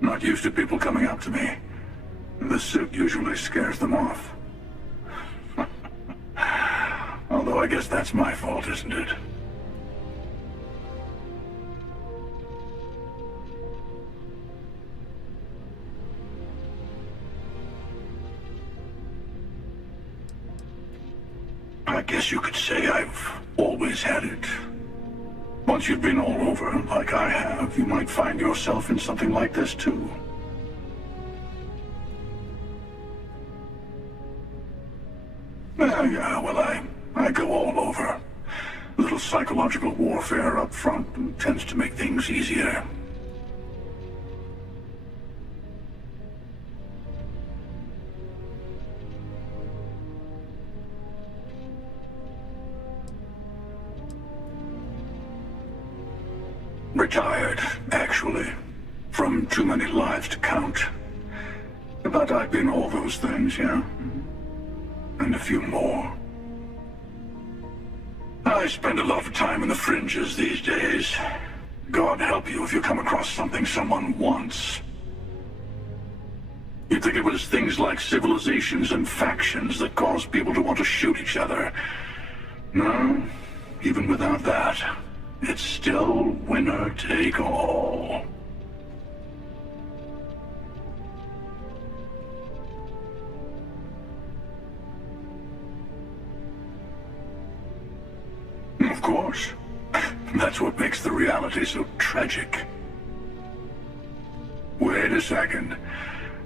Not used to people coming up to me. The suit usually scares them off. Although I guess that's my fault, isn't it? I guess you could say I've always had it. Once you've been all over, like I have, you might find yourself in something like this too. Yeah, well, I go all over. A little psychological warfare up front tends to make things easier. Retired, actually. From too many lives to count. But I've been all those things, yeah? And a few more. I spend a lot of time in the fringes these days. God help you if you come across something someone wants. You'd think it was things like civilizations and factions that cause people to want to shoot each other. No, even without that, it's still winner take all. Of course. That's what makes the reality so tragic. Wait a second.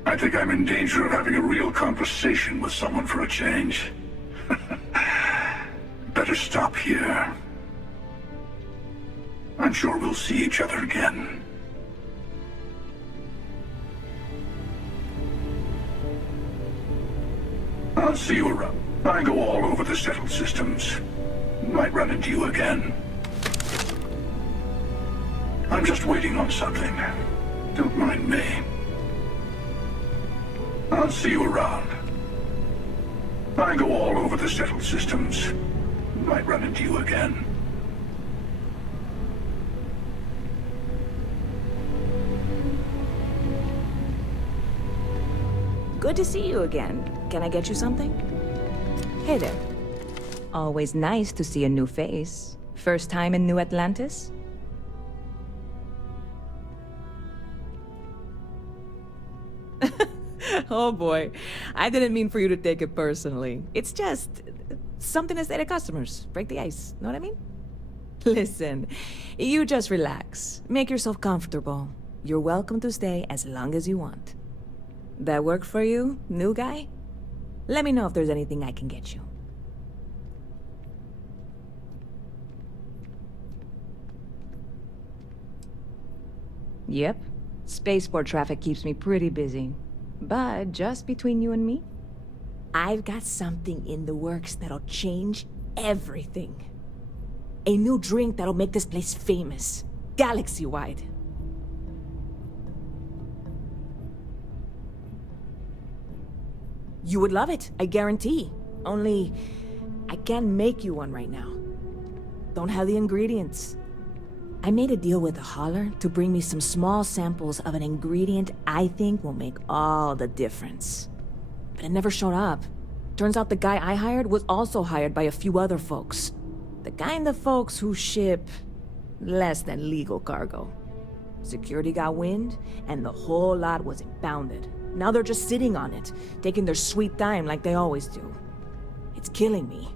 I think I'm in danger of having a real conversation with someone for a change. Better stop here. I'm sure we'll see each other again. I'll see you around. I go all over the settled systems. Might run into you again. I'm just waiting on something. Don't mind me. I'll see you around. I go all over the settled systems. Might run into you again. Good to see you again. Can I get you something? Hey there. Always nice to see a new face. First time in New Atlantis? Oh boy, I didn't mean for you to take it personally. It's just something to say to customers. Break the ice, know what I mean? Listen, you just relax. Make yourself comfortable. You're welcome to stay as long as you want. That work for you, new guy? Let me know if there's anything I can get you. Yep. Spaceport traffic keeps me pretty busy. But just between you and me, I've got something in the works that'll change everything. A new drink that'll make this place famous, galaxy-wide. You would love it, I guarantee. Only, I can't make you one right now. Don't have the ingredients. I made a deal with the hauler to bring me some small samples of an ingredient I think will make all the difference. But it never showed up. Turns out the guy I hired was also hired by a few other folks. The kind of folks who ship less than legal cargo. Security got wind, and the whole lot was impounded. Now they're just sitting on it, taking their sweet time like they always do. It's killing me.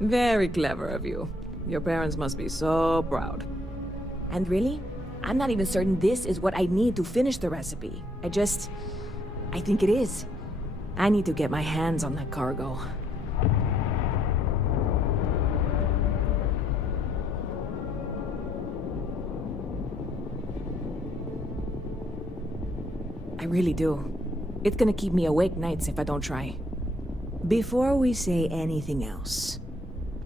Very clever of you. Your parents must be so proud. And really, I'm not even certain this is what I need to finish the recipe. I think it is. I need to get my hands on that cargo. I really do. It's gonna keep me awake nights if I don't try. Before we say anything else,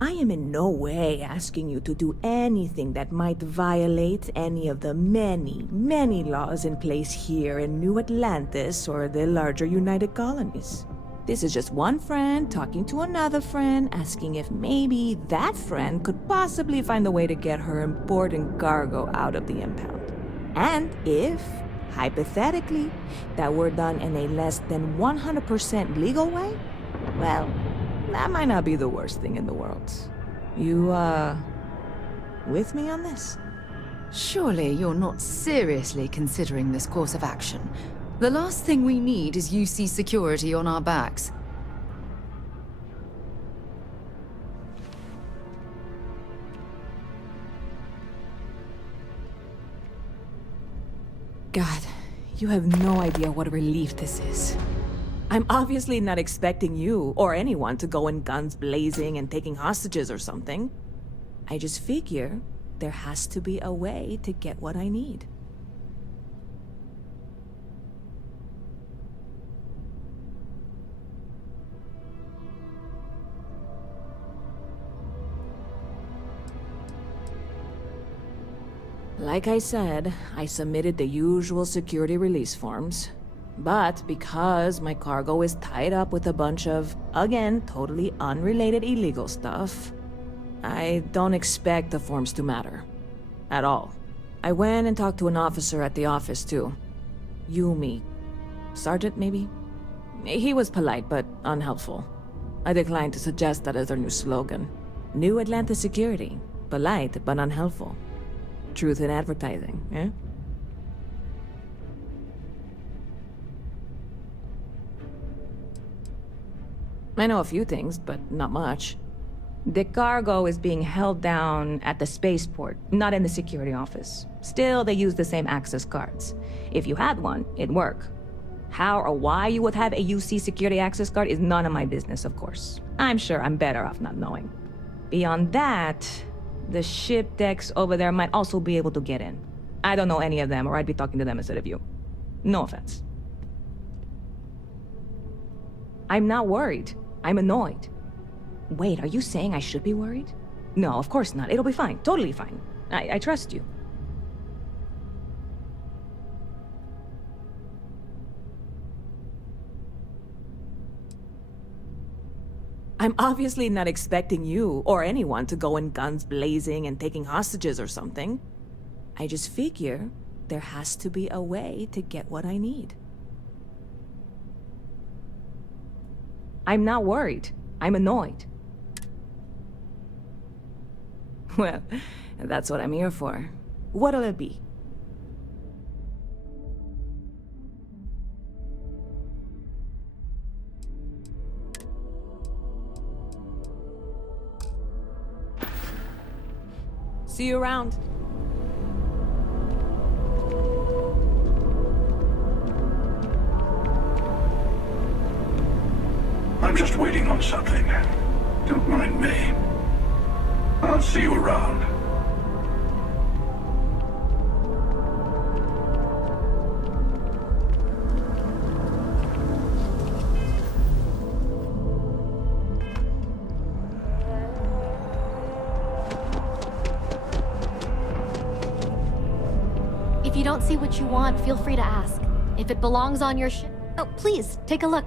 I am in no way asking you to do anything that might violate any of the many, many laws in place here in New Atlantis or the larger United Colonies. This is just one friend talking to another friend, asking if maybe that friend could possibly find a way to get her important cargo out of the impound. And if, hypothetically, that were done in a less than 100% legal way, well, that might not be the worst thing in the world. You, with me on this? Surely you're not seriously considering this course of action. The last thing we need is UC security on our backs. God, you have no idea what a relief this is. I'm obviously not expecting you or anyone to go in guns blazing and taking hostages or something. I just figure there has to be a way to get what I need. Like I said, I submitted the usual security release forms. But because my cargo is tied up with a bunch of, again, totally unrelated illegal stuff, I don't expect the forms to matter. At all. I went and talked to an officer at the office, too. Yumi. Sergeant, maybe? He was polite, but unhelpful. I declined to suggest that as their new slogan. New Atlantis Security. Polite, but unhelpful. Truth in advertising, eh? I know a few things, but not much. The cargo is being held down at the spaceport, not in the security office. Still, they use the same access cards. If you had one, it'd work. How or why you would have a UC security access card is none of my business, of course. I'm sure I'm better off not knowing. Beyond that, the ship decks over there might also be able to get in. I don't know any of them, or I'd be talking to them instead of you. No offense. I'm not worried. I'm annoyed. Wait, are you saying I should be worried? No, of course not. It'll be fine. Totally fine. I trust you. I'm obviously not expecting you or anyone to go in guns blazing and taking hostages or something. I just figure there has to be a way to get what I need. I'm not worried. I'm annoyed. Well, that's what I'm here for. What'll it be? See you around. I'm just waiting on something. Don't mind me. I'll see you around. If you don't see what you want, feel free to ask. If it belongs on your ship... Oh, please, take a look.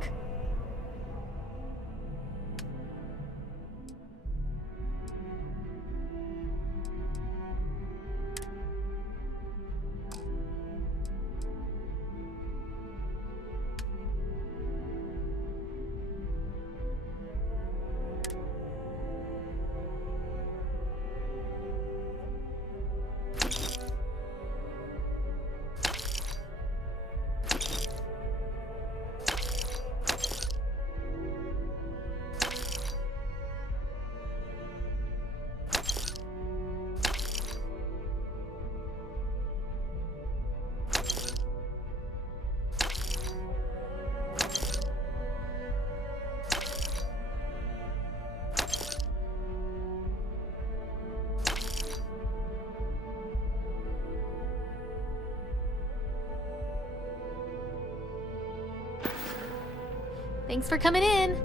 Thanks for coming in.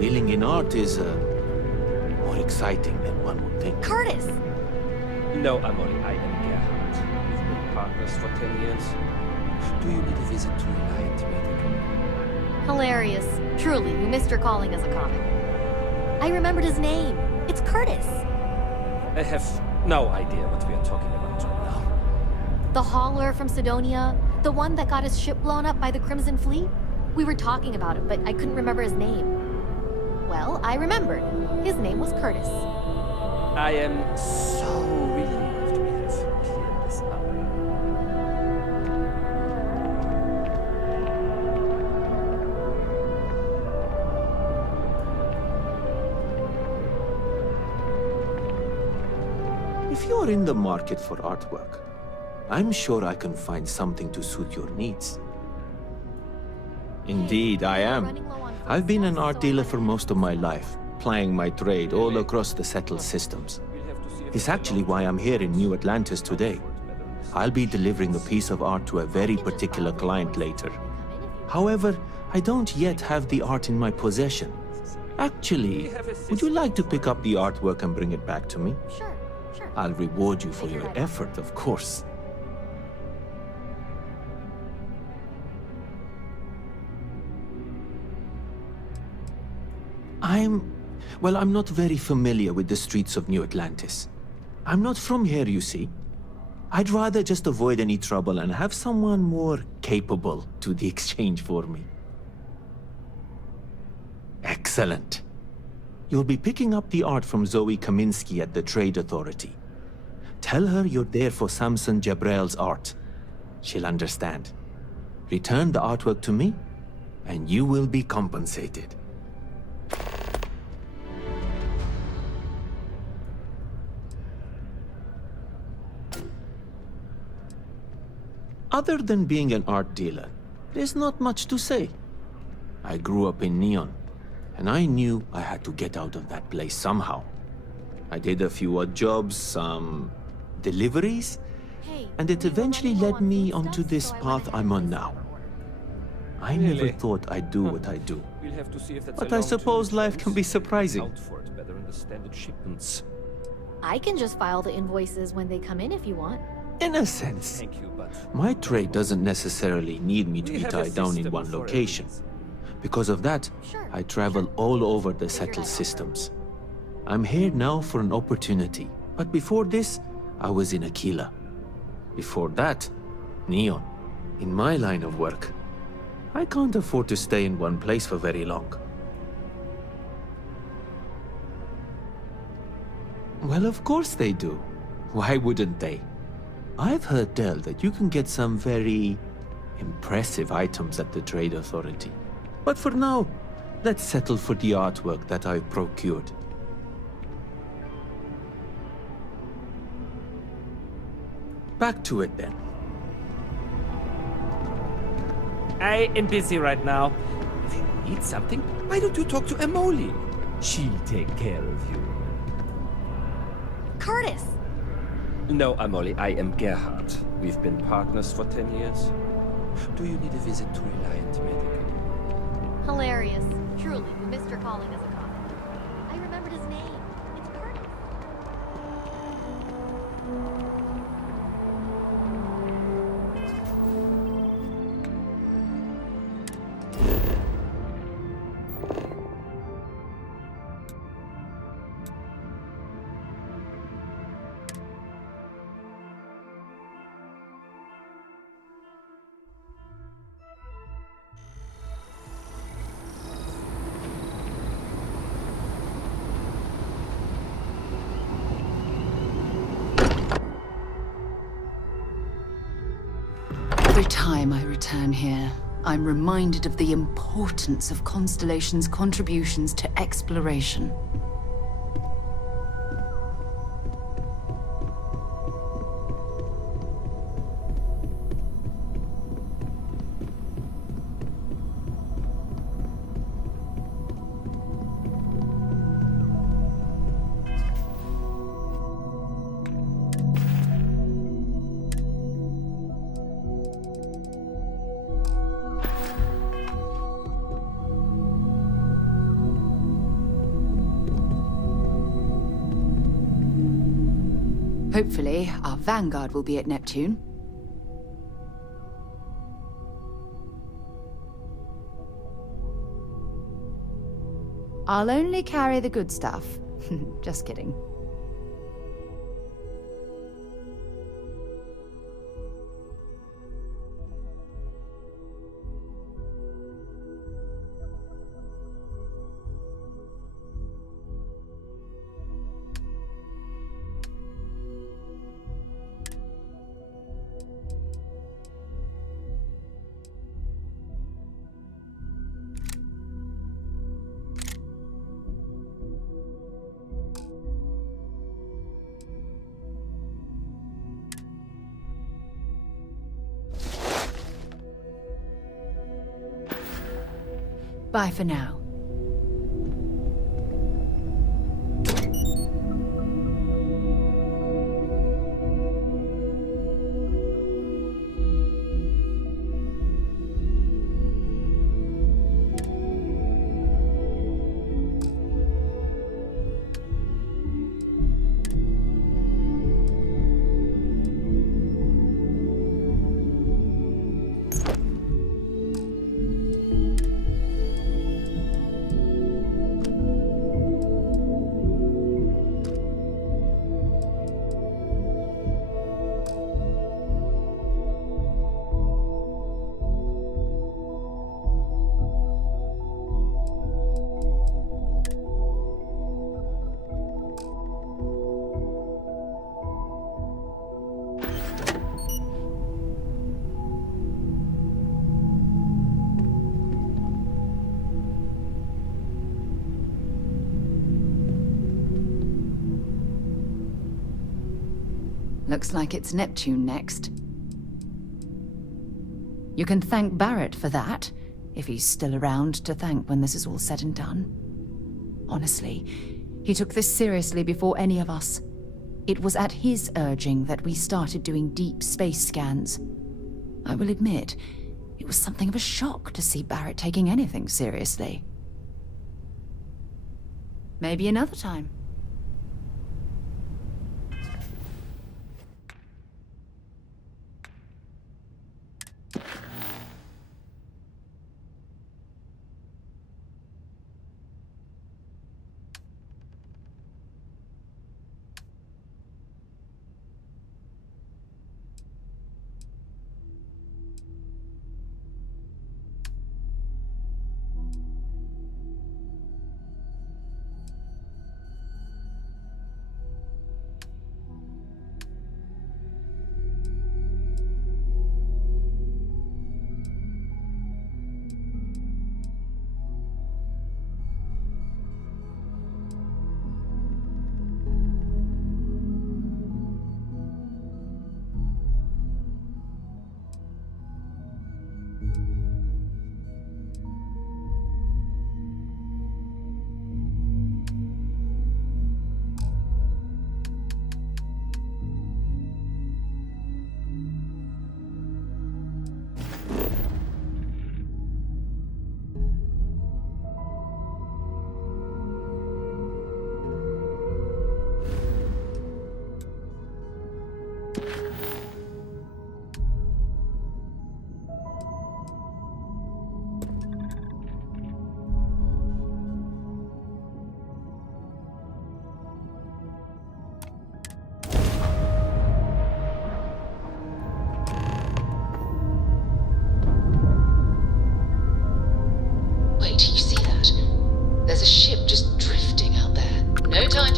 Dealing in art is more exciting than one would think. Curtis! No, Amory, I am Gerhard. We've been partners for 10 years. Do you need a visit to Reliant Medical? Hilarious. Truly, you missed your calling as a comic. I remembered his name. It's Curtis. I have no idea what we are talking about right now. The hauler from Sidonia, the one that got his ship blown up by the Crimson Fleet? We were talking about it, but I couldn't remember his name. Well, I remembered. His name was Curtis. I am so relieved we have cleared this up. If you're in the market for artwork, I'm sure I can find something to suit your needs. Indeed, I am. I've been an art dealer for most of my life, plying my trade all across the settled systems. It's actually why I'm here in New Atlantis today. I'll be delivering a piece of art to a very particular client later. However, I don't yet have the art in my possession. Actually, would you like to pick up the artwork and bring it back to me? Sure, sure. I'll reward you for your effort, of course. I'm not very familiar with the streets of New Atlantis. I'm not from here, you see. I'd rather just avoid any trouble and have someone more capable do the exchange for me. Excellent. You'll be picking up the art from Zoe Kaminsky at the Trade Authority. Tell her you're there for Samson Jabrel's art. She'll understand. Return the artwork to me, and you will be compensated. Other than being an art dealer, there's not much to say. I grew up in Neon, and I knew I had to get out of that place somehow. I did a few odd jobs, some deliveries, and it eventually led me onto this path I'm on now. I never thought I'd do what I do. We'll have to see if that's But I suppose life can be surprising. Out for it, better understand its shipments. I can just file the invoices when they come in if you want. In a sense, Thank you, but my trade doesn't necessarily need me to we be have a tied down in system one for location. everything. Because of that, I travel all over the settled systems. I'm here now for an opportunity, but before this, I was in Aquila. Before that, Neon. In my line of work, I can't afford to stay in one place for very long. Well, of course they do. Why wouldn't they? I've heard tell that you can get some very impressive items at the Trade Authority. But for now, let's settle for the artwork that I've procured. Back to it then. I am busy right now. If you need something, why don't you talk to Emoli? She'll take care of you. Curtis! No, Amoli, I am Gerhard. We've been partners for 10 years. Do you need a visit to Reliant Medical? Hilarious. Truly, you missed your calling as a comic. I remembered his name. It's Curtis. Every time I return here, I'm reminded of the importance of Constellation's contributions to exploration. Hopefully, our vanguard will be at Neptune. I'll only carry the good stuff. Just kidding. Bye for now. Looks like it's Neptune next. You can thank Barrett for that, if he's still around to thank when this is all said and done. Honestly, he took this seriously before any of us. It was at his urging that we started doing deep space scans. I will admit, it was something of a shock to see Barrett taking anything seriously. Maybe another time.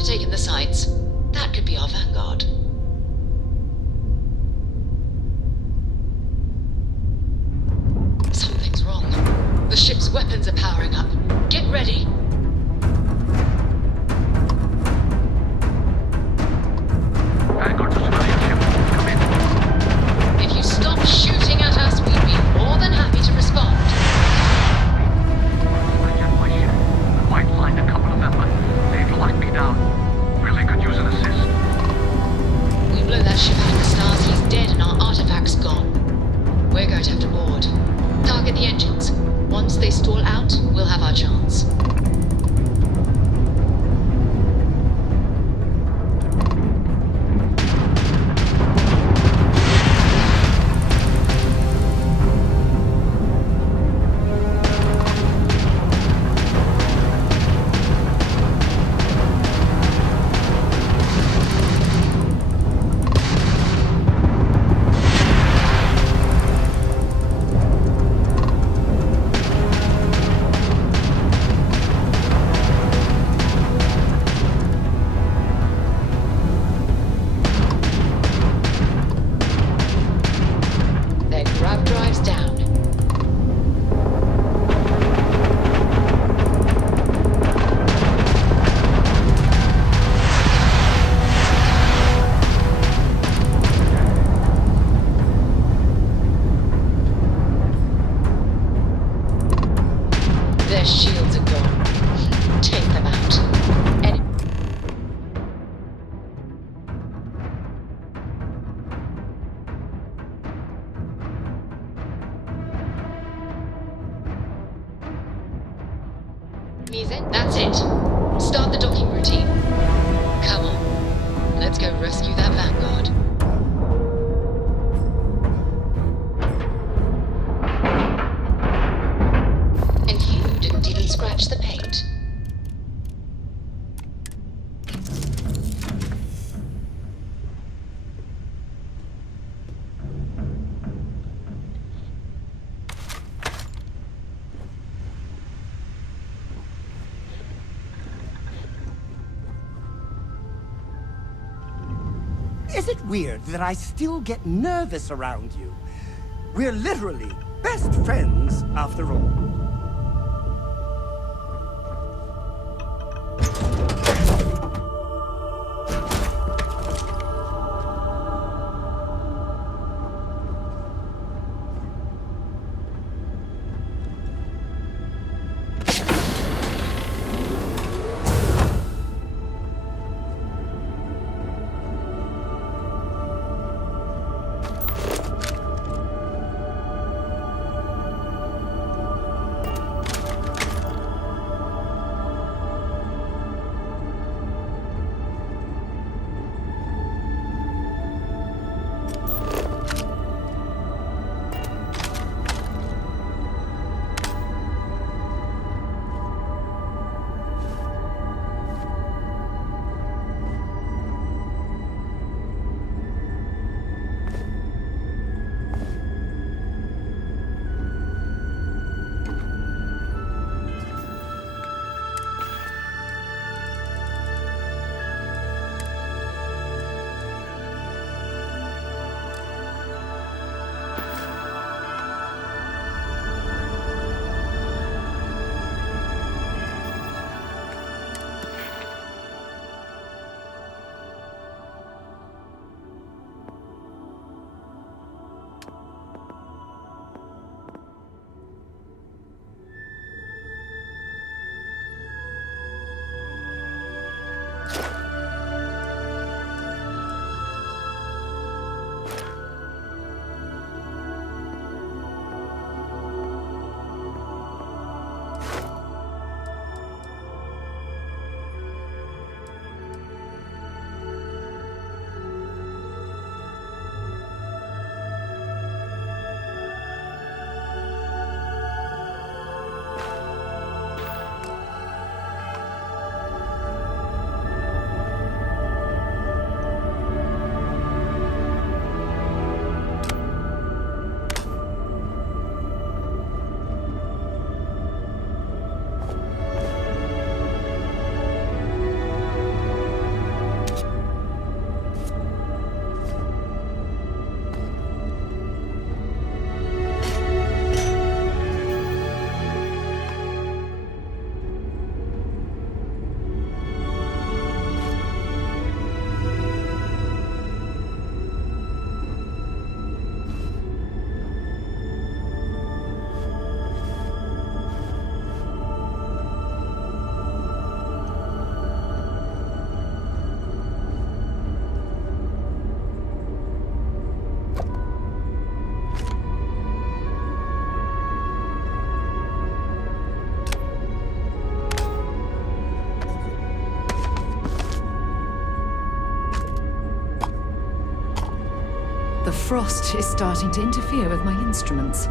Taking the sights. That could be our vanguard. Something's wrong. The ship's weapons are powering up. Get ready. Vanguard to civilian ship. Come in. If you stop shooting at us, we'd be more than happy to respond. I get my ship. I might find a couple of them, but they'd lock me down. Really could use an assist. We blow that ship out of the stars, he's dead and our artifact's gone. We're going to have to board. Target the engines. Once they stall out, we'll have our chance. That's it. Start the docking routine. Come on. Let's go rescue that Vanguard. And you didn't even scratch the paint. Is it weird that I still get nervous around you? We're literally best friends after all. The frost is starting to interfere with my instruments.